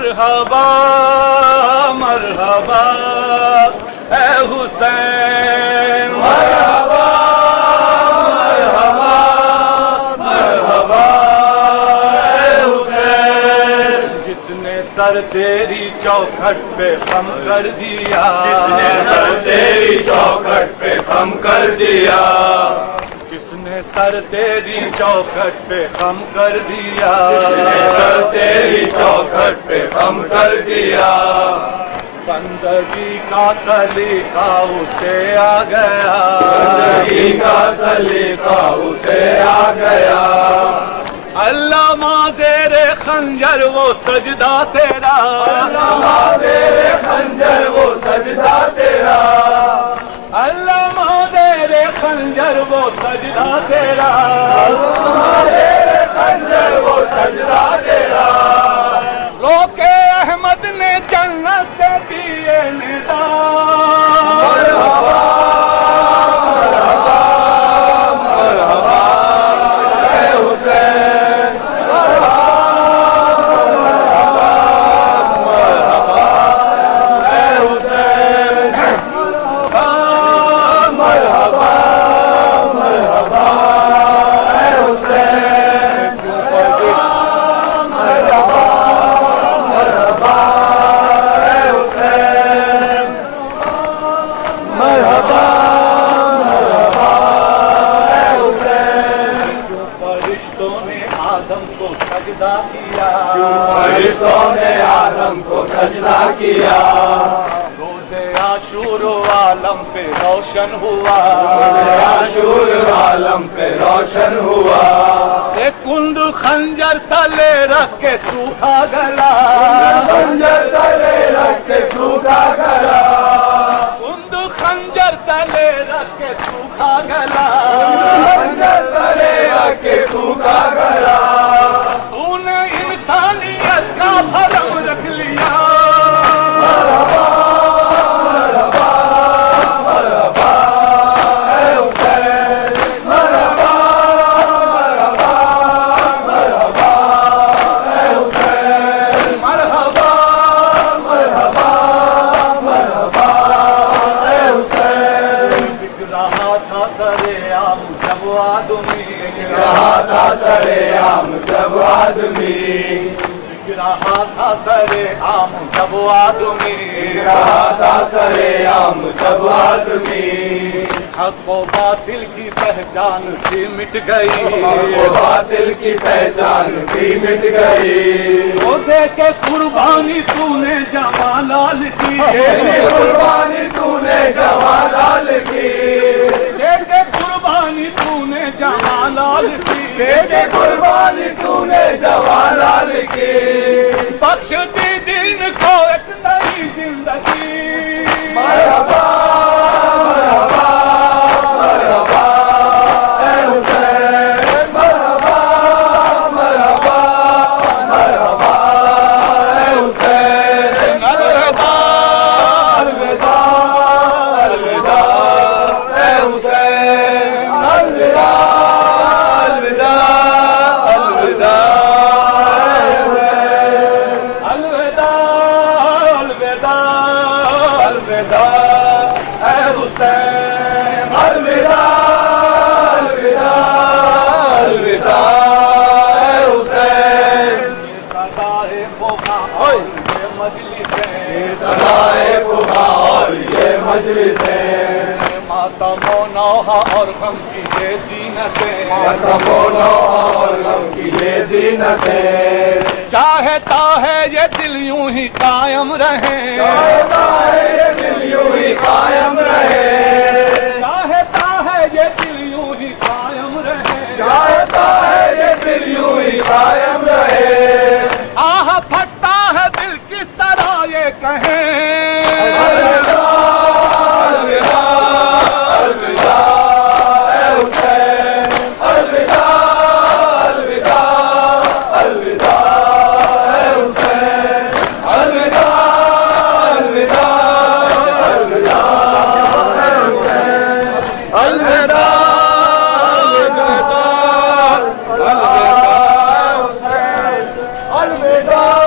مرحبا مرحبا اے حسین، مرحبا مرحبا مرحبا اے حسین، جس نے سر تیری چوکھٹ پہ خم کر دیا، جس نے سر تیری چوکھٹ پہ خم کر دیا، جس نے سر تیری چوکھٹ پہ خم کر دیا، جس نے سر تیری چوکھٹ پہ خم کر دیا، بندگی کا سلیقہ اسے آ گیا، بندگی کا سلیقہ اسے آ گیا، علامہ زیر خنجر وہ سجدہ تیرا، علامہ زیر خنجر وہ سجدہ تیرا، علامہ زیر خنجر وہ سجدہ تیرا، علامہ زیر خنجر وہ سجدہ تیرا، روکے احمد نے جنت سے دیے ندا، مرحبا مرحبا مرحبا اے حسین، مرحبا مرحبا مرحبا اے حسین، مرحبا مرحبا مرحبا اے حسین، مرحبا مرحبا اے حسین، مرحبا مرحبا اے حسین، فرشتوں نے آدم کو سجدہ کیا، فرشتوں نے آدم کو سجدہ کیا، روز عاشور عالم پہ روشن ہوا، روز عاشور عالم پہ روشن ہوا، ایک کند خنجر تلے رکھ کے سوکھا گلا، خنجر تلے رکھ کے سوکھا گلا، کند خنجر تلے رکھ کے سوکھا گلا، خنجر تلے رکھ کے سوکھا گلا، تو نے انسانیت کا بھرم رکھ لیا، مرحبا مرحبا مرحبا اے حسین، مرحبا مرحبا مرحبا اے حسین، مرحبا مرحبا مرحبا اے حسین، دکھ رہا تھا سرے عام جب آدمی، دکھ رہا تھا سرے عام جب آدمی، دکھ رہا تھا سرے عام جب آدمی، دکھ رہا تھا سرے عام جب آدمی، حق و باطل کی پہچان بھی مٹ گئی، حق و باطل کی پہچان بھی مٹ گئی، وہ دے کے قربانی تو نے جمالال کی، دے کے قربانی تو نے جمالال کی، دے کے قربانی تو نے جمالال کی، دے کے قربانی تو نے جمالال کی، بخش دی دین کو ایک نئی زندگی، مرحبا مرحبا مرحبا اے حسین، مرحبا مرحبا مرحبا اے حسین، الوداع الوداع الوداع اے حسین، الوداع الوداع الوداع اے حسین، الوداع الوداع الوداع اے حسین، الوداع الوداع الوداع اے حسین، صدائے خدا اور یہ مجلسیں، صدائے خدا اور یہ مجلسیں، ماتم و نوحہ اور غم کی یہ زینتیں، ماتم و نوحہ اور غم کی یہ زینتیں، چاہتا ہے یہ دل یوں ہی قائم رہے، چاہتا ہے یہ دل یوں ہی قائم رہے، چاہتا ہے یہ دل یوں ہی قائم رہے، چاہتا ہے یہ دل یوں ہی قائم رہے، آہ پھٹتا ہے دل کس طرح یہ کہیں، الوداع الوداع الوداع اے حسین، الوداع الوداع الوداع اے حسین، الوداع الوداع الوداع اے حسین، الوداع الوداع الوداع اے حسین، الوداع